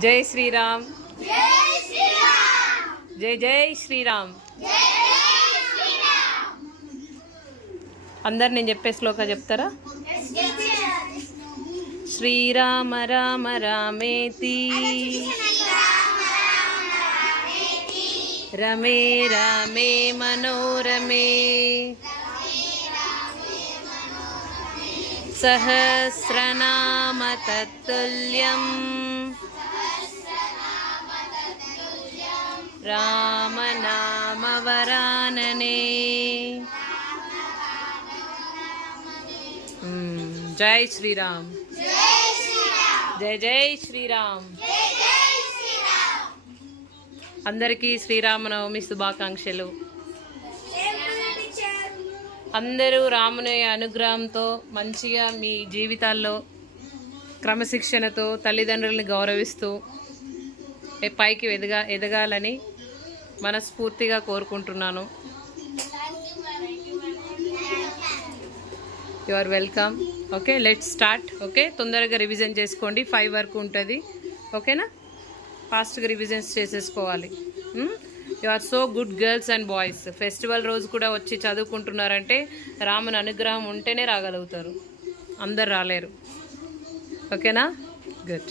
జై శ్రీరామ్. జై జై శ్రీరామ్. అందరు నేను చెప్పే శ్లోక చెప్తారా? శ్రీరామ రామ రామేతి. రమే రామే మనోరమే. సహస్రనామ తత్తుల్యం రామనామవరాననే. జై శ్రీరామ్ జై జై శ్రీరామ్ అందరికీ శ్రీరామనవమి శుభాకాంక్షలు। అందరూ రాముని అనుగ్రహంతో మంచిగా మీ జీవితాల్లో క్రమశిక్షణతో తల్లిదండ్రుల్ని గౌరవిస్తూ పైకి ఎదగా ఎదగాలని మనస్ఫూర్తిగా కోరుకుంటున్నాను. You are welcome okay let start okay తొందరగా రివిజన్ చేసుకోండి. ఫైవ్ వరకు ఉంటుంది. ఓకేనా ఫాస్ట్గా రివిజన్స్ చేసేసుకోవాలి. Hmm? You are so good girls and boys. Festival రోజు కూడా వచ్చి చదువుకుంటున్నారంటే రాముని అనుగ్రహం ఉంటేనే రాగలుగుతారు. అందరు రాలేరు. ఓకేనా? గుడ్.